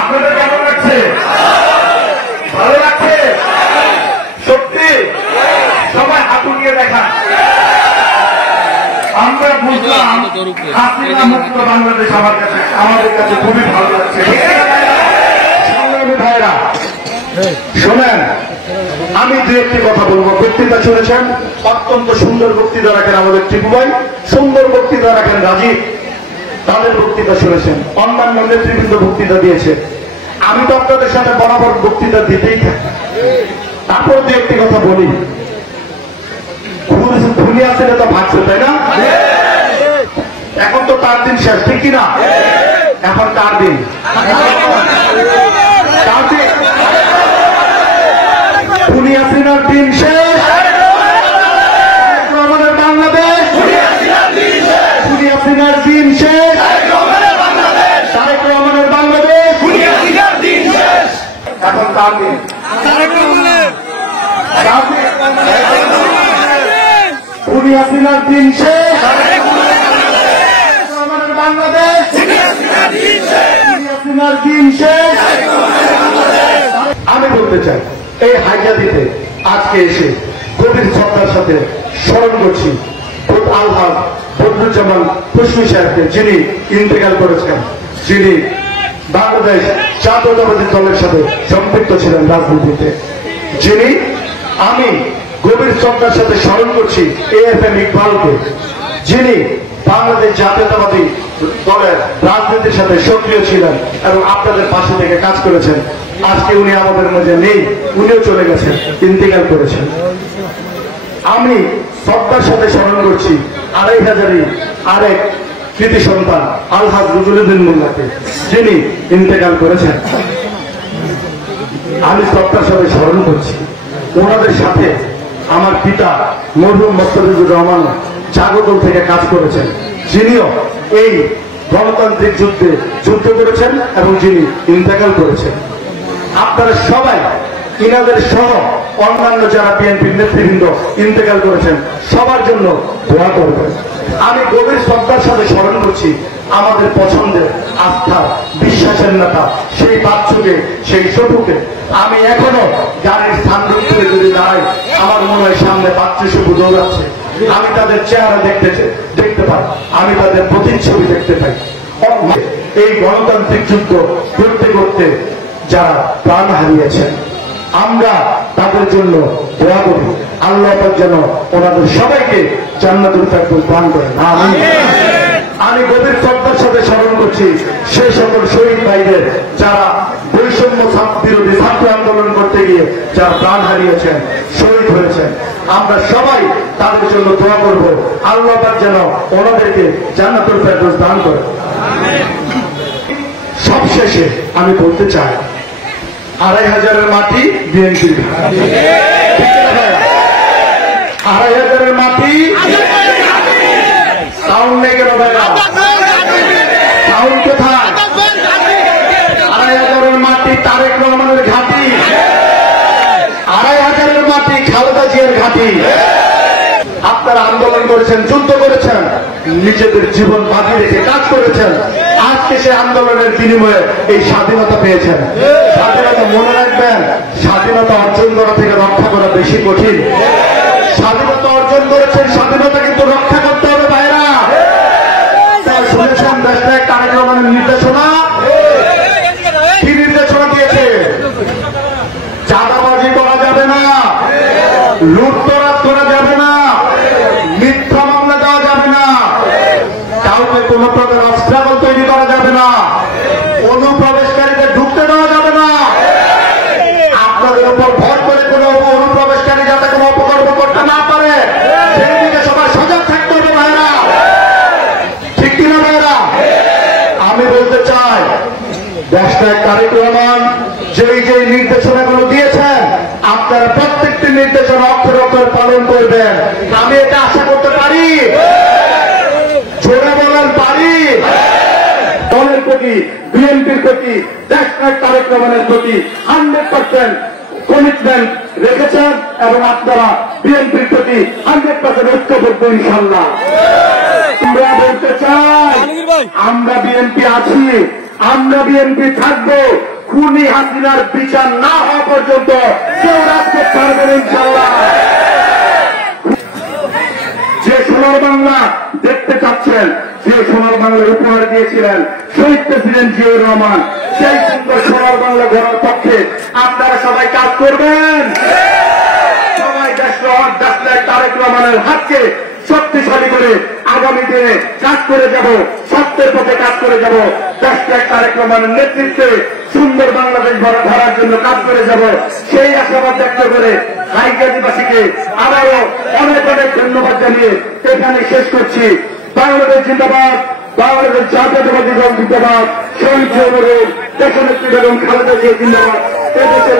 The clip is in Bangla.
আপনাদের কেমন লাগছে? ভালো লাগছে? সত্যি সবাই হাত উঠিয়ে দেখান। আমরা বুঝলাম হাসিনা মুক্ত বাংলাদেশ আমাদের কাছে খুবই ভালো লাগছে। ভাইরা শোনেন, আমি দু একটি কথা বলবো। বক্তৃতা শুনেছেন, অত্যন্ত সুন্দর বক্তৃতা রাখেন আমাদের টিপু ভাই, সুন্দর বক্তৃতা রাখেন রাজীব, তাদের বক্তৃতা শুনেছেন, অন্যান্য নেতৃবৃন্দ বক্তৃতা দিয়েছে। আমি তো আপনাদের সাথে বরাবর বক্তৃতা দিতেই থাকি। তারপর দু একটি কথা বলি। খুনি আছে তো ভাগছে, তাই না? এখন তো তার দিন শেষ, ঠিক কিনা? এখন তার দিন খুনি হাসিনার দিন শেষ, আমাদের বাংলাদেশ খুনি হাসিনার দিন শেষ, তারেক রহমানের বাংলাদেশ এখন তার দিন। খুনি হাসিনার দিন শেষ, আমাদের বাংলাদেশ খুনি হাসিনার দিন শেষ। আমি বলতে চাই, এই হাইজাদিতে আজকে এসে গভীর শ্রদ্ধার সাথে স্মরণ করছি আলহাজ বদরুজ্জামান খুশমি সাহেবকে, যিনি ইন্তেকাল করেছেন, যিনি বাংলাদেশ জাতীয়তাবাদী দলের সাথে সম্পৃক্ত ছিলেন রাজনীতিতে, যিনি আমি গভীর শ্রদ্ধার সাথে স্মরণ করছি AFM ইকবালকে, যিনি বাংলাদেশ জাতীয়তাবাদী দলের রাজনীতির সাথে সক্রিয় ছিলেন এবং আপনাদের পাশে থেকে কাজ করেছেন। আজকে উনি আমাদের মধ্যে নেই, উনিও চলে গেছেন, ইন্তেকাল করেছেন। আমি শ্রদ্ধার সাথে স্মরণ করছি ২৫০০ আরেক কৃতি সন্তান আলহাজ রুজুলউদ্দিন মোল্লাকে, যিনি ইন্তেকাল করেছেন। আমি শ্রদ্ধার সাথে স্মরণ করছি ওনাদের সাথে আমার পিতা মরহুম মোস্তাফিজুর রহমান জাগদল থেকে কাজ করেছেন, যিনিও এই গণতান্ত্রিক যুদ্ধে যুদ্ধ করেছেন এবং যিনি ইন্তেকাল করেছেন। আপনারা সবাই ইনাদের সহ অন্যান্য যারা বিএনপির নেতৃবৃন্দ ইন্তেকাল করেছেন সবার জন্য দোয়া করবেন। আমি গভীর শ্রদ্ধার সাথে স্মরণ করছি আমাদের পছন্দের, আস্থা, বিশ্বাসের নেতা সেই বাচ্চুকে, সেই সবুকে। আমি এখনো গাড়ির স্থান থেকে যদি দাঁড়াই, আমার মনে হয় সামনে বাচ্চু সবু দৌড়াচ্ছে। আমি তাদের চেহারা দেখতে পাই, আমি তাদের প্রতিচ্ছবি দেখতে পাই। এই গণতান্ত্রিক যুদ্ধ করতে করতে যারা প্রাণ হারিয়েছেন, আমরা তাদের জন্য দোয়া করি, আল্লাহ যেন ওনাদের সবাইকে জান্নাতুল ফেরদৌস দান করেন। আমি গভীর শ্রদ্ধার সাথে স্মরণ করছি সেই সকল শহীদ ভাইদের, যারা বৈষম্য বিরোধী ছাত্র আন্দোলন করতে গিয়ে যারা প্রাণ হারিয়েছেন, শহীদ হয়েছেন। আমরা সবাই তাদের জন্য দোয়া করব, আল্লাহ যেন ওনাদেরকে জান্নাতুল ফেরদৌস দান করেন। সবশেষে আমি বলতে চাই, ২৫০০ মাটি বিএনপির, ২৫০০ মাটি সাউন্ড নেই কেন ভাইরা? সাউন্ড কোথায়? ২৫০০ মাটি তারেক রহমানের ঘাঁটি, ২৫০০ মাটি খালেদা জিয়ার ঘাঁটি। আপনারা আন্দোলন করেছেন, যুদ্ধ করেছেন, নিজেদের জীবন বাজি রেখে কাজ করেছেন। আজকে সে আন্দোলনের বিনিময়ে এই স্বাধীনতা পেয়েছেন। স্বাধীনতা মনে রাখবেন, স্বাধীনতা অর্জন করা থেকে রক্ষা করা বেশি কঠিন। স্বাধীনতা অর্জন করেছেন, স্বাধীনতা কিন্তু রক্ষা করতে হবে ভাইরা। শুনেছেন দেশটা তারেক রহমানের নির্দেশনা, কি নির্দেশনা দিয়েছে? চাঁদাবাজি করা যাবে না, লুটতরাজ করা যাবে না, মিথ্যা মামলা দেওয়া যাবে না, কাউকে কোন প্রকার অবস্ট্রাগল তৈরি করা যাবে না, অনুপ্রবেশকারীদের ঢুকতে দেওয়া যাবে না। আপনাদের উপর ভর করে কোন অনুপ্রবেশকারী যাতে কোন অপকর্ম করতে না পারে সেই দিকে সবাই সজাগ থাকতে হবে ভাইরা, ঠিক কিনা ভাইরা? আমি বলতে চাই, দেশনায়ক তারেক রহমান যেই যেই নির্দেশনাগুলো দিয়েছেন, আপনারা প্রত্যেকটি নির্দেশনা অক্ষরে অক্ষরে পালন করবেন। আমি এটা আশা করতে পারি, জোরে বলেন পারি। দলের প্রতি, বিএনপির প্রতি, দেশনায়ক তারেক রহমানের প্রতি 100% কমিটমেন্ট রেখেছেন এবং আপনারা বিএনপির প্রতি 100% ঐক্যবদ্ধ ইনশাআল্লাহ। আমরা বলতে চাই, আমরা বিএনপি আছি, আমরা বিএনপি থাকবো, খুনি হাসিনার বিচার না হওয়া পর্যন্ত কেউ রাজ করতে পারবে না ইনশাআল্লাহ। যে সোনার বাংলা দেখতে চাচ্ছেন, যে সোনার বাংলা উপহার দিয়েছিলেন শহীদ প্রেসিডেন্ট জিয়াউর রহমান, সেই সুন্দর সোনার বাংলা গড়ার পক্ষে আপনারা সবাই কাজ করবেন। সবাই দেশনায়ক তারেক রহমানের হাতকে শক্তিশালী করে আগামী দিনে কাজ করে যাব, সত্যের পথে কাজ করে যাব। দেশনায়ক তারেক রহমানের নেতৃত্বে সুন্দর বাংলাদেশ ধরার জন্য কাজ করে যাব, সেই আশাবাদ ব্যক্ত করে হাইগাজীবাসীকে আবারও অনেক অনেক ধন্যবাদ জানিয়ে এখানে শেষ করছি। বাংলাদেশ জিন্দাবাদ, বাংলাদেশ জাতীয়তাবাদী দল জিন্দাবাদ, শহীদ জিয়াউর দেশনেত্রী বেগম খালেদা জিয়া জিন্দাবাদ। এদেশের